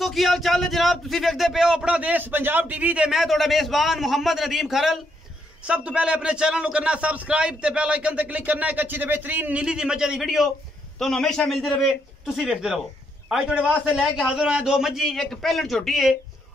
दोस्तों की हाल चाल है जनाब। तुसी वेखदे पे हो अपना देश पंजाब टीवी ते मैं तुहाडा मेजबान मोहम्मद नदीम खरल। सब तो पहले अपने चैनल को करना सब्सक्राइब ते बेल आइकन ते क्लिक करना। एक अच्छी ते बेहतरीन नीली दी मज्झां दी वीडियो तुहानू हमेशा मिलती रहे, तुसी वेखदे रहो। अज तुहाडे वास्ते लैके हाजिर होए दो मज्झी, एक पहलन छोटी है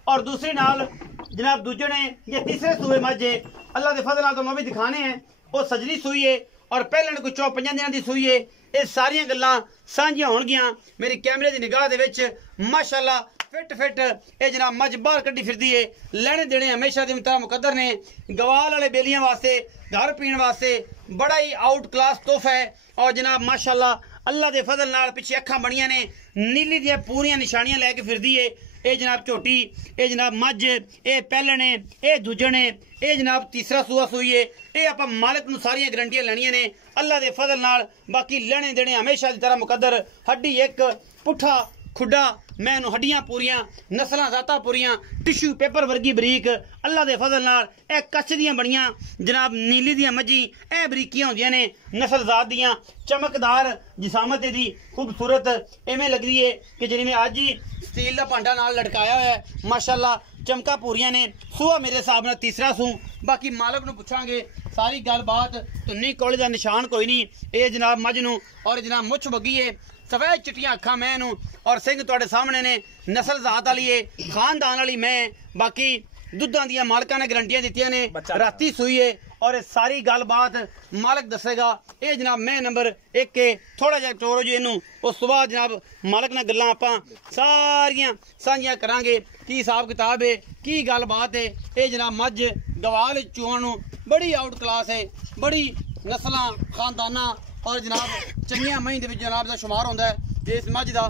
और दूसरी नाल जनाब दूजने ये तीसरे सूए मज्झ है। अल्लाह के फजल नाल तुहानू भी दिखाने हैं। वो सजरी सूई है और पहलन को 4-5 दिनां दी सूई है। ये सारियां गल्लां सांझियां होणगियां मेरी कैमरे की निगाह दे विच। माशाअल्लाह फिट ये जनाब मझ बाहर कड्डी फिरदी है। लैने देने हमेशा दी तरह मुकद्दर ने। गवाल वाले बेलियां वास्ते, घर पीण वास्ते बड़ा ही आउट क्लास तोहफा है। और जनाब माशाअल्लाह अल्लाह के फजल नाल पिछे अखां बणियां ने, नीली दियां पूरियां निशानियां लैके फिरदी है। ये जनाब झोटी, ये जनाब मझ, ये पहलन है, ये दूजन है, ये जनाब तीसरा सूआ सूई है। ये आप मालिक नूं सारियां गारंटियां लैनियां ने अल्लाह के फजल नाल। बाकी लेने देने हमेशा की तरह मुकद्दर। हड्डी एक, पुठा खुडा, मैं हड्डियां पूरियां, नस्लां जाता पूरियां, टिश्यू पेपर वर्गी बरीक अल्लाह के फजल नाल। ए कच्छ दियां बड़ियां जनाब नीली दियां मज्झी, ए बरीकियां होंदियां ने नस्ल जात दियां। चमकदार जिसामत दी खूबसूरत इवें लगदी है कि जिवें अज ही स्टील का भांडा नाल लटकाया हुआ है। माशाअल्लाह चमका पूरियां ने। सूआ मेरे हिसाब नाल तीसरा सूं। बाकी मालक नूं पुछांगे सारी गलबात। धुन्नी कोले दा निशान कोई नहीं। ये जनाब मझ नूं और जनाब मुछ बगी है, सफेद चिट्टियां अखां मैं नूं और सिंह तुहाडे सामने ने। नस्ल जात वाली है, खानदान वाली मैं। बाकी दुद्धां दियां मालकां ने गारंटियां दित्तियां ने। राती सूई है और सारी गलबात मालक दसेगा। ये जनाब मैं नंबर 1 के थोड़ा जिहा टोरो जी इनू उस सुबह जनाब मालक नाल गल्लां आपां सारियां सांझियां करांगे। की हिसाब किताब है, की गलबात है। ये जनाब मझ गवाल चूहण बड़ी आउट क्लास है, बड़ी नस्लां खानदाना और जनाब चंगियां महीं दे विच जनाब दा शुमार होंदा है। इस मझ दा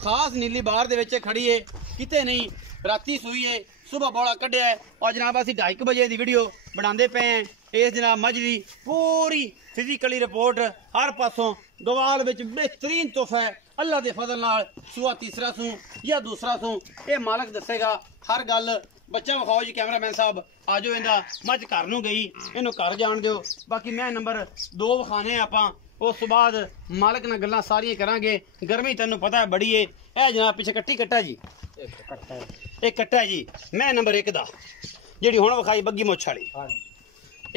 खास नीली बाहर दे विच खड़ी है, किते नहीं। राती सूई है, सुबह बौला कढ़िया है और जनाब असीं 2:30 बजे की वीडियो बनाते पे हैं। इस जनाब मझ की पूरी फिजिकली रिपोर्ट हर पासों गवाल विच बेहतरीन तोहफा है अल्लाह के फजल नाल। सूआ तीसरा सूं या दूसरा सूं ये मालक दसेगा हर गल। बच्चा विखाओ जी कैमरामैन साहब, आ जाओ। इंदा मझ घर नूं गई, इनू घर जान दो। बाकी मैं नंबर 2 विखाने आपां। उस बाद मालक नाल गल्लां सारियां करांगे। गर्मी तैनूं पता है बड़ी है। ए जनाब पिछे कट्टा जी, एक कट्टा जी मैं नंबर 1 दा जिहड़ी हुण विखाई बग्गी मुछ वाली,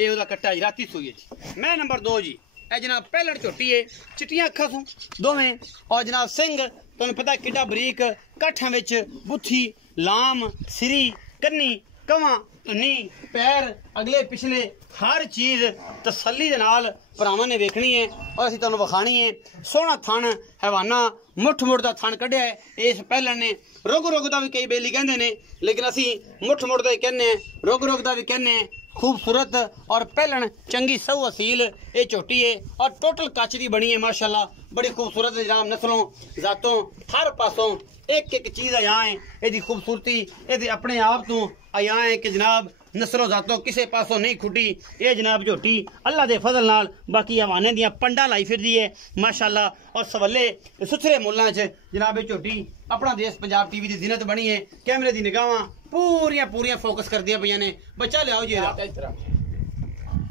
ये ओहदा कट्टा जी राती सूई है जी। मैं नंबर 2 जी। ए जनाब पहलण झोटी है, चिट्टियां अखां सूं दोवें और जनाब सिंह तुहानूं पता किड्डा बरीक, काठां विच बुत्थी, लाम, सिरी, कन्नी, कवां, धुन्नी, पैर अगले पिछले हर चीज तसल्ली दे नाल भरावां ने वेखनी है और असीं तुहानूं विखानी है। सोहना थण हैवाना मुठ मुठ दा थण कढिया है इस पहलन ने। रुग रुग दा भी कई बेली कहंदे ने, लेकिन असीं मुठ मुठ दा ही कहने, रुग रुग दा भी कहने। खूबसूरत और पहलन चंगी सऊ असील ये झोटी है और टोटल कच्छ दी बनी है। माशाअल्लाह बड़ी खूबसूरत जनाब नस्लों जातों हर पासों एक एक चीज़ आया है। यदी खूबसूरती ये अपने आप तो आया है कि जनाब नस्लों जातों किसी पासों नहीं खुटी। ये जनाब झोटी अल्लाह के फजल नाल। बाकी हवाने दियां पंडा लाई फिरदी है माशाअल्लाह और सवले सुथरे मुल्लां च जनाब ये झोटी अपना देश पंजाब टीवी की जिनत बनी है। कैमरे की निगाहां पूरियां फोकस कर दिया पईयां ने। बच्चा लियाओ जी,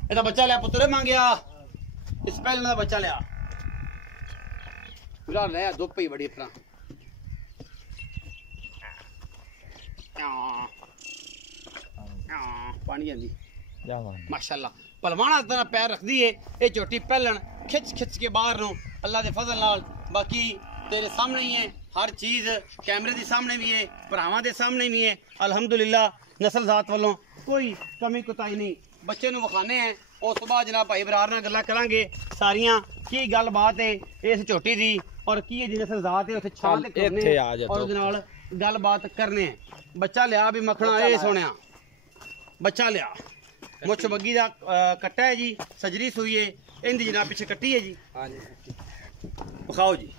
ਇਹਦਾ बच्चा लिया पुत्र मांगया। इस पहले का बच्चा लिया पूरा लिया धुप ही बड़ी अपना। पानी आंदी माशाअल्लाह पलवाना तरह पैर रखदी है। ये झोटी पहलन खिच के बाहर नो अल्लाह के फजल नाल। बाकी तेरे सामने ही है हर चीज, कैमरे के सामने भी है, भरावां के सामने भी है। अल्हम्दुलिल्लाह नस्ल जात वालों कोई कमी कुताही नहीं। बच्चे नूं विखाने हैं उस बाद जनाब भाई बरार नाल गल्लां करांगे सारियां की गल बात है इस झोटी दी और की दी नस्ल जात है। उत्थे छाल करने और उहदे नाल गल बात करने। बच्चा लिया भी मखना ए सोहणिया, बच्चा लिया मुछ बग्गी दा कट्टा है जी। सजरी सूई है इंदी जनाब पिछे कट्टी है जी। विखाओ जी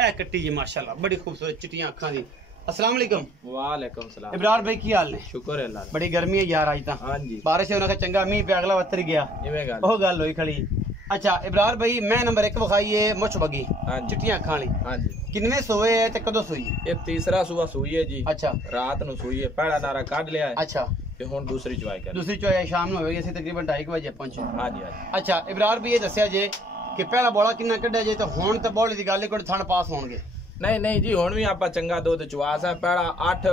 ए कट्टी जी माशाअल्लाह बड़ी खूबसूरत चिट्टियां अखां दी। अस्सलाम वालेकुम। वालेकुम सलाम। इब्रार भाई की हाल ने? शुक्र है अल्लाह। बड़ी गर्मी है यार आज ता। हां जी बारिश होना का चंगा मींह पे अगला वतर गया इवें गल ओ गल होई खड़ी। अच्छा इब्रार भाई मैं नंबर 1 विखाई है मुछ बगी चिट्टियां अखां वाली। हां जी किन्ने सोए है ते कदों सोई? ये तीसरा सुबह सूई है जी। अच्छा रात नु सूई है, पहला नारा काट लिया है। अच्छा ते हुन दूसरी चुवाई कर। दूसरी चुवाई शाम नु होई, ਅਸੀਂ तकरीबन 2:30 बजे पहुंचे। हां जी हां जी। अच्छा इब्रार भी ये दस्या जे कि पहला बोला किन्ना कड्ढिया जे ते हुन ते बोले दी गल कोई थण पास होणगे। नहीं नहीं जी हुण भी आपा चंगा दुध चवास है। पहला 8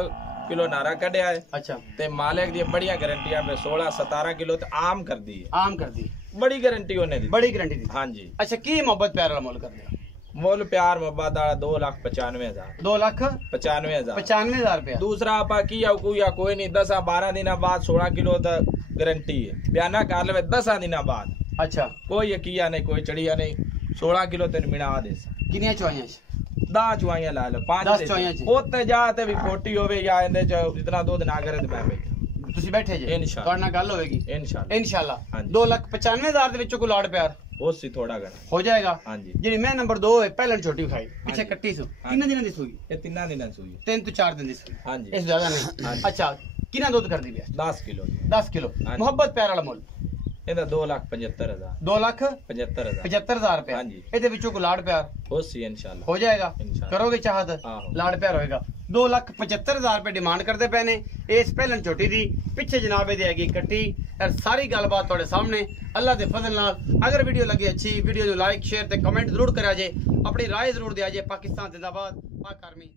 किलो नारा कढ़िया है। अच्छा ते मालिक दी बढ़िया गारंटी है 16-17 किलो ते आम कर दी है। आम कर दी बड़ी गारंटी होने दी। बड़ी गारंटी दी। हाँ जी। अच्छा की मोहब्बत प्यार वाला मोल कर दिया? मोल प्यार मोहब्बत वाला 2,95,000। 2,95,000 रुपया। दूसरा आपा किया कोई नहीं 10-12 दिन बाद 16 किलो तक गारंटी है। बयाना कर ले 10 दिन बाद। अच्छा कोई किया नहीं कोई चढ़िया नहीं 16 किलो तेन मिना दे। किनिया चवाइयां 10 चवाइयां ला लो 5 चवाइयां ओते जाते भी खोटी होवे या इंदे च इतना दूध ना करे ते मैं बैठा ਤੁਸੀਂ ਬੈਠੇ ਜੇ ਤੁਹਾਡੇ ਨਾਲ ਗੱਲ ਹੋਏਗੀ ਇਨਸ਼ਾਅੱਲਾ 2,95,000 ਦੇ ਵਿੱਚੋਂ ਕੋਈ ਲਾੜ ਪਿਆਰ ਉਸੇ ਥੋੜਾ ਘਣਾ ਹੋ ਜਾਏਗਾ। ਹਾਂਜੀ ਜਿਹੜੀ ਮੈਂ ਨੰਬਰ 2 ਹੈ ਪਹਿਲਾਂ ਛੋਟੀ ਖਾਈ ਪਿੱਛੇ ਕੱਟੀ ਸੂ ਕਿੰਨੇ ਦਿਨਾਂ ਦੀ ਸੂਈ? ਇਹ 3 ਦਿਨਾਂ ਦੀ ਸੂਈ 3 ਤੋਂ 4 ਦਿਨ ਦੀ ਸੂਈ। ਹਾਂਜੀ ਇਸ ਜ਼ਿਆਦਾ ਨਹੀਂ। ਅੱਛਾ ਕਿੰਨਾ ਦੁੱਧ ਕਰਦੀ ਪਿਆ? 10 ਕਿਲੋ। 10 ਕਿਲੋ ਮੁਹੱਬਤ ਪਿਆਰ ਵਾਲਾ ਮੁੱਲ ਇਹਦਾ 2,75,000। 2,75,000 रुपया। ਇਹਦੇ ਵਿੱਚੋਂ ਕੋਈ ਲਾੜ ਪਿਆਰ ਹੋਸੀ ਇਨਸ਼ਾਅੱਲਾ ਹੋ ਜਾਏਗਾ। ਕਰੋਗੇ ਚਾਹਤ ਲਾੜ ਪਿਆਰ ਹੋਏਗਾ। 2,75,000 रुपए डिमांड करते पे ने इस पहलन छोटी दी पिछे जनाबे दी हैगी कट्टी और सारी गलबात तुहाडे सामने अल्लाह दे फजल नाल। अगर वीडियो लगी अच्छी वीडियो नूं लाइक शेयर ते कमेंट जरूर करा जे अपनी राय जरूर दिया जे। पाकिस्तान जिंदाबाद पाक आर्मी।